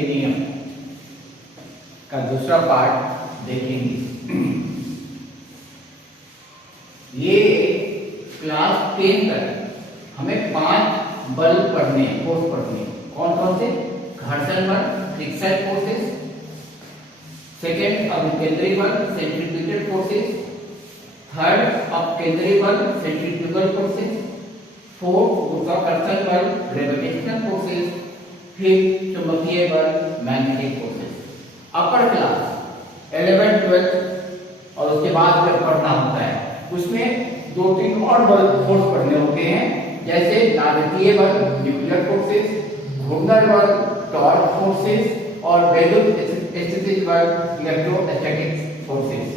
के नियम का दूसरा पार्ट देखेंगे। ये क्लास 10 तक हमें 5 बल पढ़ने, फोर्स पढ़ने। कौन कौन से? घर्षण बल, फ्रिक्शन फोर्सेस, सेकेंड अभिकेंद्री बल, सेंट्रीफ्यूगल फोर्सेस, थर्ड अपकेंद्री बल, सेंट्रीफ्यूगल फोर्सेस, फोर्थ गुरुत्वाकर्षण बल, ग्रेविटेशनल फोर्सेस, फिफ्थ चुंबकीय बल, magnetic forces. Upper class 11th 12th और उसके बाद जब पढ़ना होता है उसमें 2-3 और बल फोर्स पढ़ने होते हैं, जैसे नाभिकीय बल, न्यूक्लियर फोर्सेस, घूर्णन बल, टॉर्क फोर्सेस और वैद्युत स्थितिज बल, इलेक्ट्रोस्टैटिक फोर्सेस।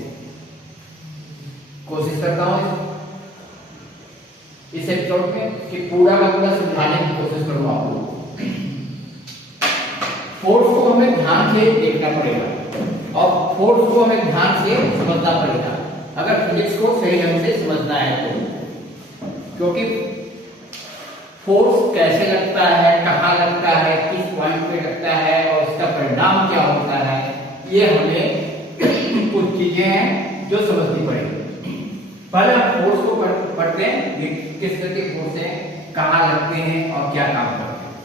कोशिश करता हूं इस एपिसोड में कि पूरा का पूरा समझाने की कोशिश करूं आप लोगों को। फोर्स को हमें ध्यान से देखना पड़ेगा और फोर्स को हमें ध्यान से समझना पड़ेगा अगर फिजिक्स को सही ढंग से समझना है तो। क्योंकि फोर्स कैसे लगता है, कहाँ लगता है, किस पॉइंट पे लगता है और इसका परिणाम क्या होता है, ये हमें कुछ चीजें हैं जो समझनी पड़ेगी। पहले हम फोर्स को पढ़ते हैं, किस तरह के फोर्स हैं, कहाँ लगते हैं और क्या काम करते हैं।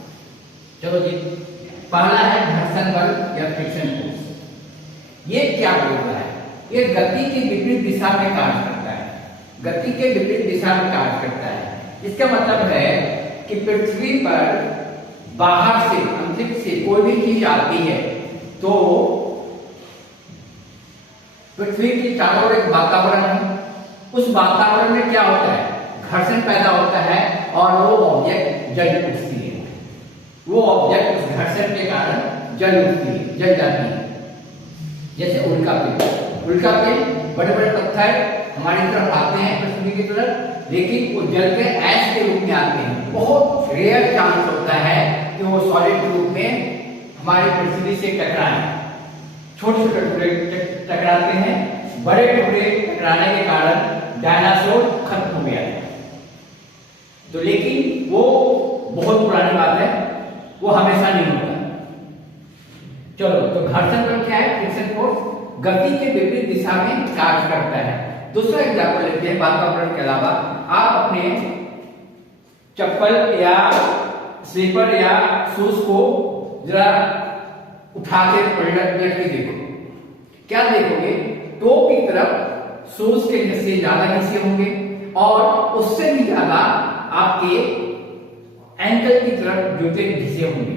चलो जी, पहला है घर्षण बल या फ्रिक्शन फोर्स। ये क्या बोल रहा है? ये गति के विपरीत दिशा में कार्य करता है, गति के विपरीत दिशा में कार्य करता है। इसका मतलब है कि पृथ्वी पर बाहर से, अंतरिक्ष से कोई भी चीज आती है तो पृथ्वी की चारों ओर एक वातावरण है, उस वातावरण में क्या होता है? घर्षण पैदा होता है और वो ऑब्जेक्ट जल उठती है, वो ऑब्जेक्ट उस घर्षण के कारण जल उठती है, जल जाती है। जैसे उल्का पिंड, उल्का पिंड बड़े बड़े पत्थर हमारी तरफ आते हैं पृथ्वी की तरफ, लेकिन वो जल के ऐश के रूप में आते हैं। बहुत रेयर चांस होता है कि वो सॉलिड के रूप में हमारी पृथ्वी से टकराएं। छोटे छोटे टुकड़े टकराते हैं, बड़े टुकड़े टकराने के कारण डायनासोर खत्म हो गया है। तो लेकिन वो बहुत पुरानी बात है, वो हमेशा नहीं होता। चलो, तो घर्षण बल क्या है? फ्रिक्शन फोर्स गति के विपरीत दिशा में कार्य करता है। दूसरा एग्जाम्पल लेते हैं वातावरण के अलावा। आप अपने चप्पल या स्लीपर या शूज को जरा उठा के पलट के देखो, क्या देखोगे? टो की तरफ शूज के हिस्से ज्यादा हिस्से होंगे और उससे भी ज्यादा आपके एंकल की तरफ जूते के हिस्से होंगे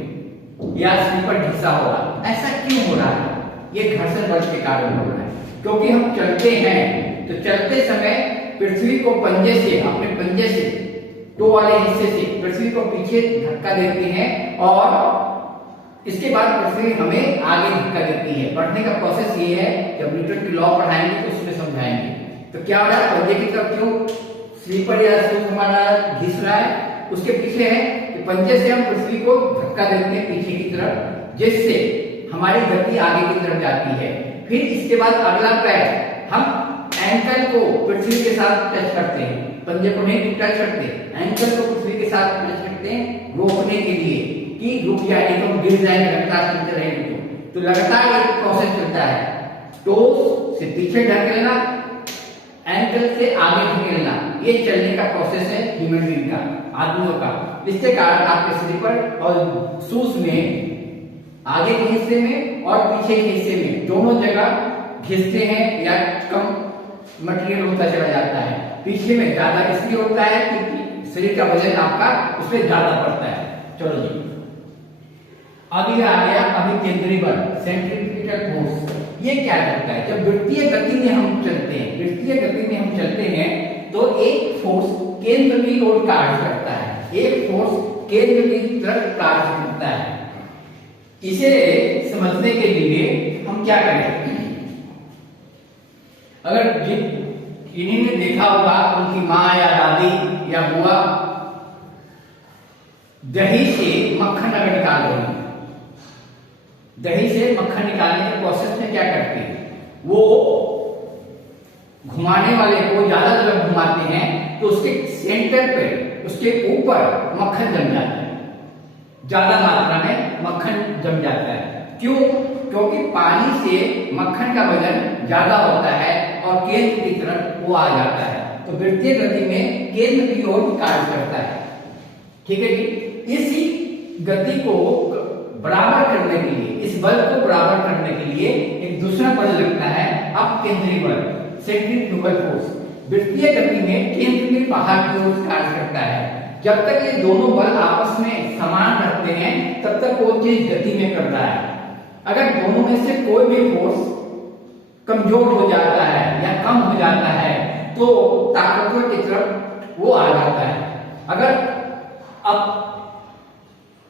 या स्लीपर घिसा होगा। ऐसा क्यों हो रहा है? ये घर्षण बल के कारण हो रहा है। क्योंकि हम चलते हैं तो चलते समय पृथ्वी को पंजे से, अपने पंजे से, टो वाले हिस्से से पृथ्वी को पीछे धक्का देते हैं और इसके बाद पृथ्वी हमें आगे धक्का देती है। पढ़ने का प्रोसेस ये है, जब न्यूटन की लॉ पढ़ाएंगे तो उसमें समझाएंगे। तो क्या हो रहा है? पंजे की तरफ क्यों स्लीपर या शूज हमारा घिस रहा है? उसके पीछे है कि पंजे से हम पृथ्वी को धक्का देते हैं पीछे की तरफ, जिससे हमारी गति आगे की तरफ जाती है। फिर इसके बाद अगला पैर, हम एंकल को पृथ्वी के साथ टच करते हैं, पंजे को नहीं टच करते, एंकल को पृथ्वी के साथ टच करते हैं रोकने के लिए कि रुक जाए, नहीं तो गिर जाएंगे, लगातार चलते रहेंगे। तो लगातार एक प्रोसेस चलता है, टोस से पीछे ढकेलना, एंकल से आगे ढकेलना, ये चलने का प्रोसेस है ह्यूमन बीइंग का, आदमियों का। इसके कारण आपके स्लीपर और शूज में आगे के हिस्से में और पीछे के हिस्से में दोनों जगह घिसते हैं या कम मटेरियल होता चला जाता है। पीछे में ज्यादा इसलिए होता है क्योंकि शरीर का वजन आपका उसमें ज्यादा पड़ता है। चलो जी, अभी आ गया अभिकेंद्री बल, सेंट्रीफ्यूगल फोर्स। ये क्या करता है? जब वृत्तीय गति में हम चलते हैं, वृत्तीय गति में हम चलते हैं तो एक फोर्स केंद्र की ओर कार्य करता है, एक फोर्स केंद्र की तरफ कार्य करता है। इसे समझने के लिए हम क्या करें? अगर इन्हीं ने देखा होगा, उनकी माँ या दादी या बुआ दही से मक्खन अगर निकाल रही है, दही से मक्खन निकालने के प्रोसेस में क्या करते हैं? वो घुमाने वाले को ज्यादा जब घुमाते हैं तो उसके सेंटर पे, उसके ऊपर मक्खन जम जाता है, ज्यादा मात्रा में मक्खन जम जाता है। क्यों? क्योंकि पानी से मक्खन का वजन ज्यादा होता है और केंद्र की तरफ वो आ जाता है, तो वृत्तीय गति में केंद्र की ओर कार्य करता है। ठीक है जी। इसी गति को बराबर करने के लिए, इस बल को बराबर करने के लिए एक दूसरा बल लगता है अपकेंद्री बल, सेंट्रीफ्यूगल फोर्स। वृत्तीय गति में केंद्र के बाहर की ओर कार्य करता है। जब तक ये दोनों बल आपस में समान रहते हैं तब तक वो चीज गति में करता है। अगर दोनों में से कोई भी फोर्स कमजोर हो जाता है या कम हो जाता है तो ताकतवर की तरफ वो आ जाता है। अगर अब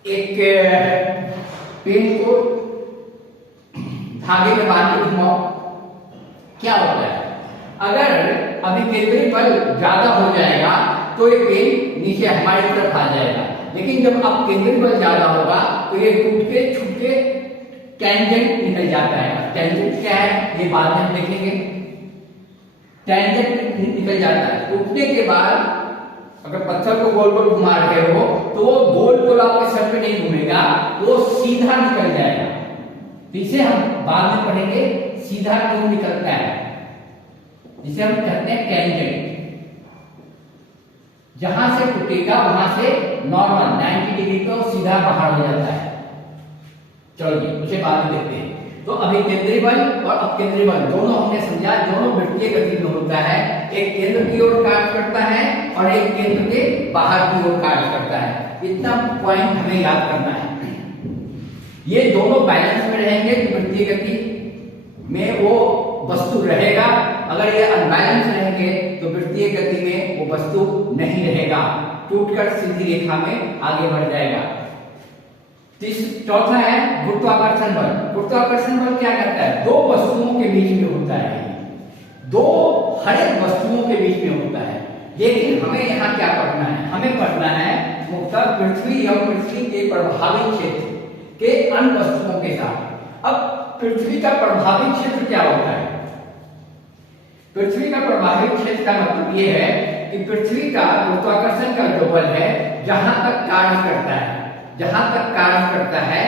एक पेन को धागे में बांध के घुमाओ, क्या होता है? अगर अभी केंद्रीय बल ज्यादा हो जाएगा तो ये पेन नीचे हमारी तरफ आ जाएगा, लेकिन जब अब केंद्रीय बल ज्यादा होगा तो ये टूट के छूट के टेंजेंट निकल जाता है। टेंजेंट क्या है ये बाद में हम देखेंगे। टेंजेंट निकल जाता है। टूटने के बाद अगर पत्थर को गोल गोल घुमा रहे हो तो वो गोल गोल आपके सर पे नहीं घूमेगा, वो सीधा निकल जाएगा। इसे हम बाद में पढ़ेंगे सीधा क्यों निकलता है, जिसे हम कहते हैं टेंजेंट। जहां से टूटेगा वहां से नॉर्मल 90 डिग्री को सीधा बाहर हो जाता है। चलो जी उसे बाद में देखते हैं। तो अभी केंद्रीय बल और अपकेंद्रीय बल दोनों हमने समझा, दोनों वृत्तीय गति में होता है। एक केंद्र की ओर कार्य करता है और एक केंद्र के बाहर की ओर कार्य करता है। इतना पॉइंट हमें याद करना है। ये दोनों बैलेंस में रहेंगे तो वृत्तीय गति में वो वस्तु रहेगा। अगर ये अनबैलेंस रहेंगे तो वृत्तीय गति में वो वस्तु नहीं रहेगा, टूटकर सीधी रेखा में आगे बढ़ जाएगा। चौथा है गुरुत्वाकर्षण बल। गुरुत्वाकर्षण बल क्या करता है? दो वस्तुओं के बीच में होता है, दो हर एक वस्तुओं के बीच में होता है। लेकिन हमें यहाँ क्या पढ़ना है? हमें पढ़ना है मुख्यतः पृथ्वी या पृथ्वी के प्रभावित क्षेत्र के अन्य वस्तुओं के साथ। अब पृथ्वी का प्रभावित क्षेत्र क्या होता है? पृथ्वी का प्रभावित क्षेत्र का मतलब यह है कि पृथ्वी का गुरुत्वाकर्षण का जो बल है जहां तक कार्य करता है, जहां तक कार्य करता है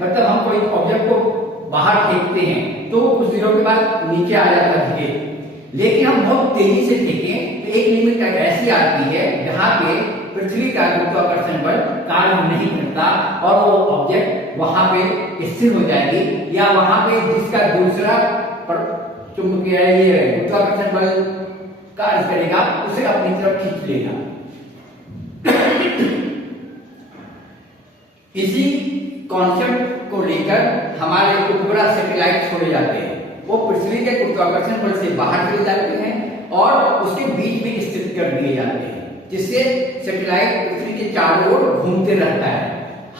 मतलब हम कोई ऑब्जेक्ट को बाहर फेंकते हैं तो कुछ दिनों के बाद नीचे आ जाता है, लेकिन हम बहुत तेजी से फेंकें तो एक लिमिट ऐसी आती है जहां पे पृथ्वी का गुरुत्वाकर्षण बल कार्य नहीं करता और वो ऑब्जेक्ट वहां पे स्थिर हो जाएगी, या वहां पे जिसका दूसरा चुंबकीय ये गुरुत्वाकर्षण बल कार्य करेगा उसे अपनी तरफ खींच लेगा। इसी कॉन्सेप्ट को लेकर हमारे उपग्रह सैटेलाइट छोड़े जाते हैं। वो पृथ्वी के गुरुत्वाकर्षण बल से बाहर चले जाते हैं और उसके बीच में स्थित कर दिए जाते हैं, जिससे सैटेलाइट पृथ्वी के चारों ओर घूमते रहता है।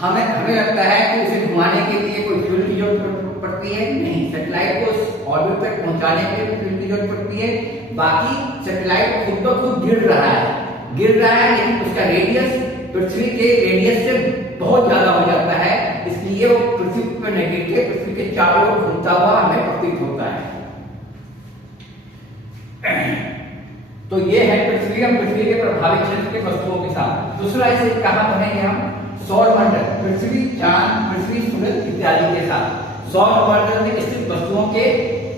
हमें लगता है कि उसे घुमाने के लिए कोई फ्यूल की जरूरत पड़ती है, नहीं। सैटेलाइट को ऑर्बिट तक पहुंचाने के लिए फ्यूल की जरूरत पड़ती है। बाकी सैटेलाइट खुद ब खुद गिर रहा है, लेकिन उसका रेडियस पृथ्वी के रेडियस से बहुत ज्यादा हो जाता है, इसलिए वो पृथ्वी पर नहीं गिर के पृथ्वी के चारों ओर घूमता हुआ हमें प्रतीत होता है। तो ये है पृथ्वी के प्रभावित क्षेत्र के वस्तुओं के साथ। दूसरा इसे कहां पढ़ेंगे हम? सौर मंडल, पृथ्वी, चांद, पृथ्वी, सूरज इत्यादि के साथ सौर मंडल में स्थित वस्तुओं के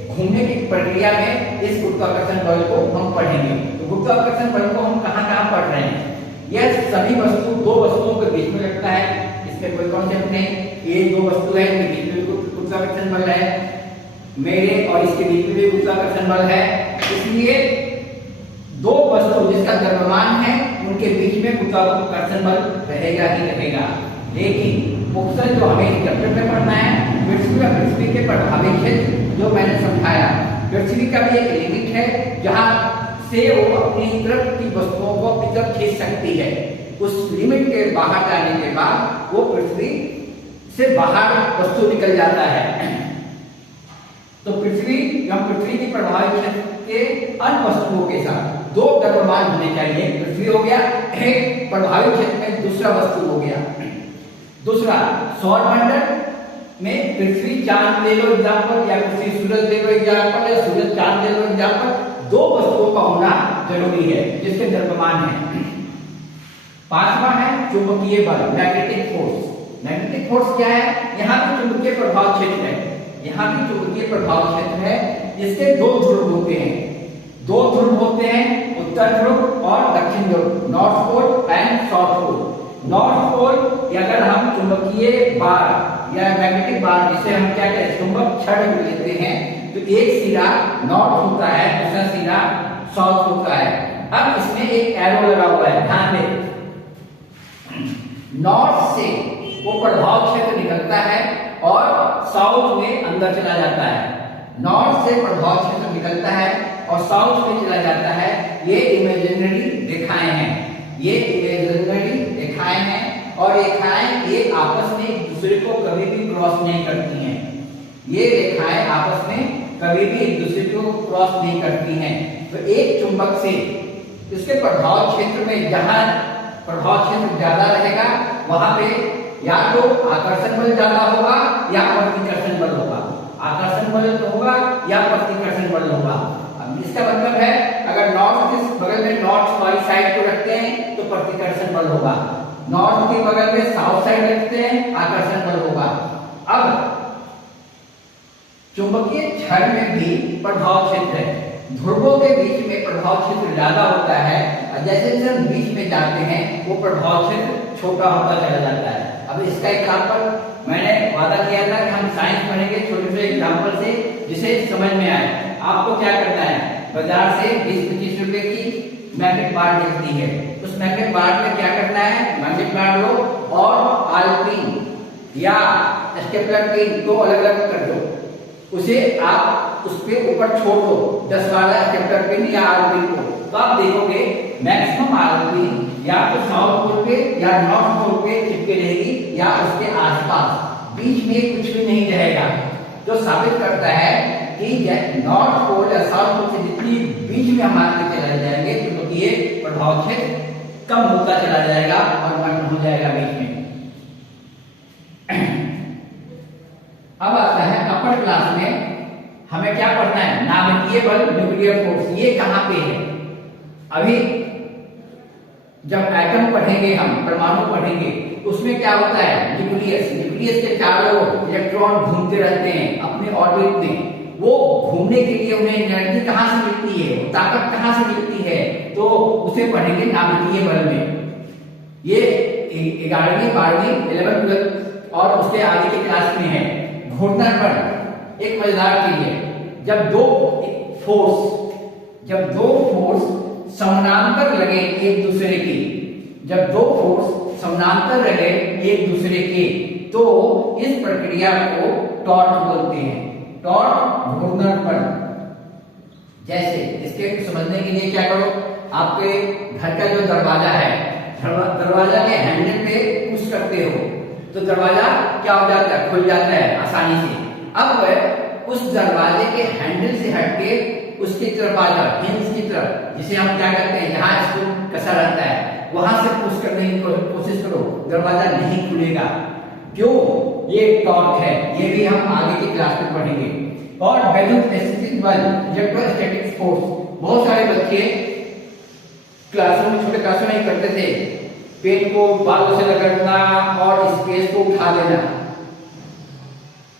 घूमने की प्रक्रिया में इस गुरुत्वाकर्षण बल को हम पढ़ेंगे। तो गुरुत्वाकर्षण बल को हम कहां पढ़ रहे हैं? यह सभी दो वस्तुओं के बीच में लगता है, इसमें कोई कॉन्सेप्ट नहीं। ये दो वस्तु है, इनके बीच में गुरुत्वाकर्षण बल है, मेरे और इसके बीच में भी गुरुत्वाकर्षण बल है, इसलिए दो वस्तु जिसका द्रव्यमान है उनके बीच में गुरुत्वाकर्षण बल रहेगा ही रहेगा। लेकिन मुख्यतः जो हमें इस चैप्टर में पढ़ना है पृथ्वी के प्रभावित क्षेत्र, जो मैंने समझाया, पृथ्वी का भी एक लिमिट है जहां से वो अपनी तरफ की वस्तुओं को अपनी तरफ खींच सकती है। उस लिमिट के बाहर जाने के बाद वो पृथ्वी से बाहर वस्तु निकल जाता है। तो पृथ्वी की प्रभावित क्षेत्र के अन्य वस्तुओं के साथ दो द्रव्यमान होने चाहिए। पृथ्वी हो गया एक, प्रभावित क्षेत्र में दूसरा वस्तु हो गया। दूसरा, सौर मंडल में पृथ्वी चांद ले लो एग्जाम्पल, या पृथ्वी सूरज ले लो एग्जाम्पल, या सूरज चांद ले लो एग्जाम्पल। दो वस्तुओं का होना जरूरी है जिसके द्रव्यमान है। पांचवा है चुंबकीय बल, मैग्नेटिक फोर्स। मैग्नेटिक फोर्स क्या है? यहाँ भी चुंबकीय प्रभाव क्षेत्र है, यहाँ भी चुंबकीय प्रभाव क्षेत्र है। इसके दो ध्रुव होते हैं, दो ध्रुव होते हैं, उत्तर ध्रुव और दक्षिण ध्रुव, north pole and south pole. North pole अगर हम चुंबकीय बार या मैग्नेटिक बार जिसे हम क्या कहते हैं चुंबक छड़ लेते हैं, तो एक सिरा नॉर्थ होता है, दूसरा सिरा साउथ होता है। अब इसमें एक एरो लगा हुआ है, ध्यान दें। नॉर्थ से वो प्रभाव क्षेत्र निकलता है और साउथ में अंदर चला जाता है। नॉर्थ से प्रभाव क्षेत्र निकलता है और साउथ में चला जाता है। ये इमेजिनरी रेखाएं हैं, ये इमेजिनरी रेखाएं हैं और रेखाएं ये आपस में एक दूसरे को कभी भी क्रॉस नहीं करती हैं। ये रेखाएं आपस में कभी भी एक दूसरे को क्रॉस नहीं करती हैं। तो एक चुंबक से इसके प्रभाव क्षेत्र में जहां प्रभाव क्षेत्र ज्यादा रहेगा वहां पे या तो आकर्षण बल ज्यादा होगा या प्रतिकर्षण बल होगा। आकर्षण बल होगा या प्रतिकर्षण बल होगा। अब इसका मतलब है अगर नॉर्थ के बगल में नॉर्थ वाली साइड को रखते हैं तो प्रतिकर्षण बल होगा, नॉर्थ के बगल में साउथ साइड रखते हैं आकर्षण बल होगा। अब चुंबकीय छड़ में भी प्रभाव क्षेत्र है, ध्रुवों के बीच में प्रभाव क्षेत्र ज्यादा होता है और जैसे जैसे हम बीच में जाते हैं वो प्रभाव क्षेत्र छोटा होता चला जाता है। अब इसका एग्जांपल मैंने वादा किया था कि हम साइंस पढ़ेंगे छोटे से एग्जांपल से जिसे समझ में आए। आपको क्या करना है, बाजार से 20-25 रुपए की मैग्नेट बार मिलती है, उस मैग्नेट बार में क्या करना है, मैग्नेट बार लो और आलपिन या स्टेपलर पिन को अलग अलग कर दो, उसे आप उसके ऊपर छोड़ दो 10-12 स्टेपलर पिन या आलपिन को, तो आप देखोगे मैक्सिमम आलपिन या तो साउथ पोल पे या नॉर्थ पोल पे चिपके रहेगी या उसके आसपास, बीच में कुछ भी नहीं रहेगा। जो साबित करता है कि नॉर्थ पोल या साउथ पोल से जितनी बीच में हम आगे चले जाएंगे तो ये प्रभाव क्षेत्र कम होता चला जाएगा और नष्ट हो जाएगा बीच में। अब आता है अपर क्लास में हमें क्या पढ़ना है, नाभिकीय बल न्यूक्लियर फोर्स। ये कहां पे है? अभी जब एटम पढ़ेंगे हम, परमाणु पढ़ेंगे, उसमें क्या होता है, न्यूक्लियस, न्यूक्लियस के चारों ओर इलेक्ट्रॉन घूमते रहते हैं अपने ऑर्बिट में। वो घूमने के लिए उन्हें एनर्जी कहां से मिलती है, ताकत कहां से मिलती है, तो उसे पढ़ेंगे नाभिकीय बल में। ये 11वीं 12वीं 11th 12th और उसके आगे की क्लास में है। घूर्णन बल एक मजेदार चीज है, जब दो फोर्स समानांतर लगे एक दूसरे के, जब दो फोर्स समानांतर लगे एक दूसरे के, तो इस प्रक्रिया को टॉर्क बोलते हैं, टॉर्क घूर्णन बल। जैसे इसके समझने के लिए क्या करो, आपके घर का जो दरवाजा है, दरवाजा के हैंडल पे पुश करते हो तो दरवाजा क्या हो जाता है, खुल जाता है आसानी से। अब उस दरवाजे के हैंडल से हटके उसकी तरफ आ जाओ, हिंज की तरफ, जिसे हम क्या करते हैं यहाँ इसको कसा रहता है, वहां से पुश करने की कोशिश करो, दरवाजा नहीं खुलेगा। क्यों? ये टॉर्क है, ये भी हम आगे की क्लास में पढ़ेंगे। और वैद्युत स्थितिज बल, इलेक्ट्रोस्टैटिक फोर्स, बहुत सारे बच्चे क्लासरूम में, छोटे क्लासरूम में करते थे, पेन को बालों से रगड़ना और स्पेस को उठा देना,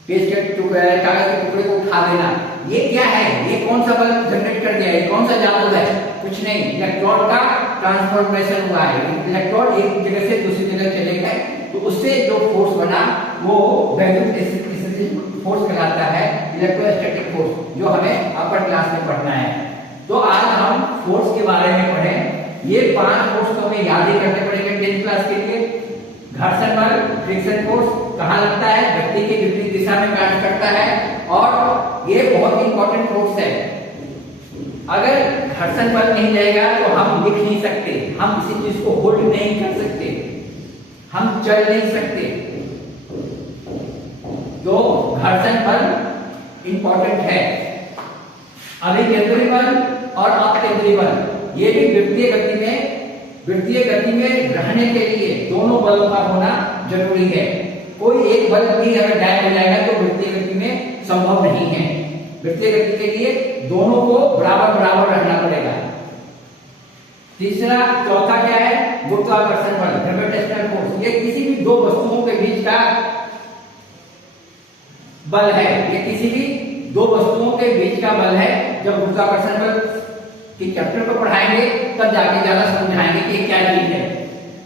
पेज के कागज के टुकड़े को उठा देना। ये क्या है, ये कौन सा बल जनरेट कर दिया, ये कौन सा जादू है? कुछ नहीं, इलेक्ट्रॉन का ट्रांसफॉर्मेशन हुआ है। इलेक्ट्रॉन एक जगह से दूसरी जगह चले गए तो उससे जो फोर्स बना वो वैद्युत स्थितिज फोर्स कहलाता है, इलेक्ट्रोस्टैटिक फोर्स, जो हमें अपर क्लास में पढ़ना है। तो आज हम फोर्स के बारे में पढ़ें। ये 5 फोर्स तो हमें याद ही करने पड़ेंगे 10th क्लास के लिए। घर्षण बल, फ्रिक्शन फोर्स कहाँ लगता है, व्यक्ति के विपरीत दिशा में कार्य करता है और ये बहुत इंपॉर्टेंट फोर्स है। अगर घर्षण बल नहीं रहेगा तो हम लिख नहीं सकते, हम किसी चीज को होल्ड नहीं कर सकते, हम चल नहीं सकते। तो घर्षण बल इंपॉर्टेंट है। अभिकेंद्री बल और अपकेंद्री बल, ये भी वृत्तीय गति में रहने के लिए दोनों बलों का होना जरूरी है। कोई एक बल भी अगर गायब हो जाएगा तो वृत्तीय गति में संभव नहीं है। वृत्तीय गति के लिए दोनों को बराबर बराबर रखना पड़ेगा। तीसरा चौथा क्या है, गुरुत्वाकर्षण बल, ग्रेविटेशनल फोर्स। ये किसी भी दो वस्तुओं के बीच का बल है, ये किसी भी दो वस्तुओं के बीच का बल है। जब गुरुत्वाकर्षण बल के चैप्टर को पढ़ाएंगे तब जाके ज्यादा समझाएंगे कि क्या चीज है।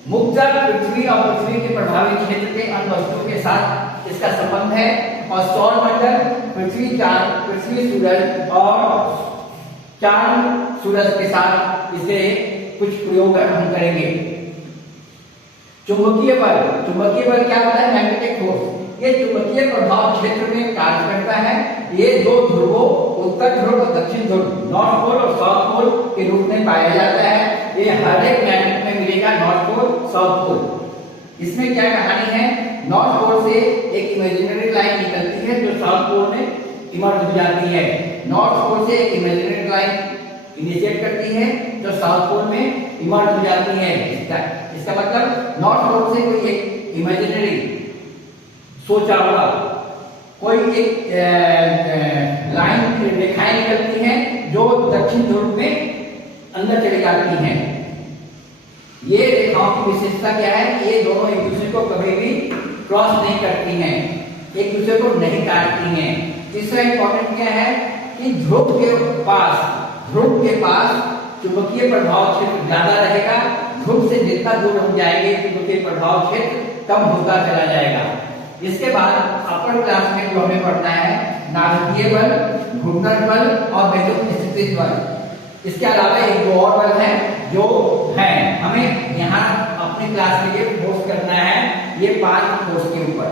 मुक्त पृथ्वी और पृथ्वी के प्रभावी क्षेत्र के अन्य वस्तुओं के साथ इसका संबंध है। और सौर मंडल, पृथ्वी, चांद, पृथ्वी, सूरज और चांद सूरज के साथ इसे कुछ प्रयोग हम करेंगे। चुंबकीय बल, चुंबकीय बल क्या होता है, मैग्नेटिक फोर्स। ये चुंबकीय प्रभाव क्षेत्र में कार्य करता है। ये दो ध्रुवों, उत्तर ध्रुव और दक्षिण ध्रुव, नॉर्थ पोल और साउथ पोल के रूप में पाया जाता है। ये हर एक मैग्नेट में मिलेगा, नॉर्थ पोल, साउथ पोल। इसमें क्या कहानी है, नॉर्थ पोल से एक इमेजिनरी लाइन निकलती है जो साउथ पोल में इमर्ज हो जाती है। नॉर्थ पोल से एक इमेजिनरी लाइन इनिशिएट करती है जो साउथ पोल में इमर्ज हो जाती है। इसका मतलब नॉर्थ पोल से कोई एक इमेजिनरी सोचा हुआ कोई एक लाइन रेखाएं निकलती हैं जो दक्षिण ध्रुव में अंदर चली जाती हैं। ये रेखाओं की विशेषता क्या है, ये दोनों एक दूसरे को कभी भी क्रॉस नहीं करती हैं, एक दूसरे को नहीं काटती हैं। तीसरा इंपॉर्टेंट क्या है कि ध्रुव के पास चुंबकीय प्रभाव क्षेत्र ज्यादा रहेगा। ध्रुव से जितना दूर हम जाएंगे चुंबकीय प्रभाव क्षेत्र कम होता चला जाएगा। इसके बाद अपर क्लास में जो हमें पढ़ना है, नाभिकीय बल, घूर्णन बल और वैद्युत स्थितिज बल। इसके अलावा एक दो और बल है जो है हमें यहाँ अपने क्लास के लिए फोर्स करना है, ये 5 फोर्स के ऊपर।